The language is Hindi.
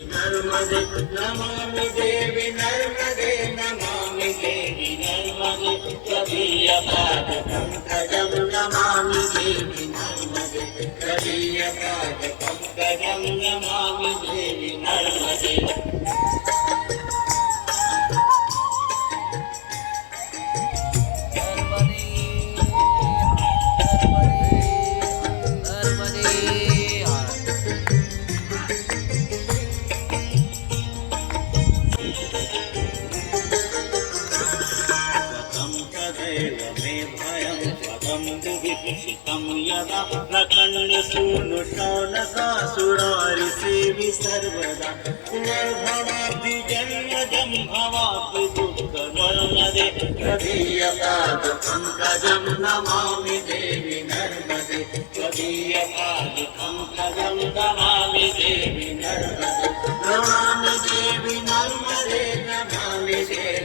नर्मदे नमामि देवी नर्मदे नमामि देवी नर्मदे कदीयपादपङ्कजं नमामि देवी नर्मदे कदीयपादपङ्कजं नमामि देवी नर्मदे विभीषितं यदा प्रकण्यसूनुशौनकासुरारिसेवि सर्वदा पुनर्भवाब्धि जन्मजं भवाप्ति दुःखनर्मदे त्वदीयपादपङ्कजं नमामि देवी नर्मदे त्वदीयपादपङ्कजं नमामि देवी नर्मदे नमामि देवी नर्मदे नमामि देवी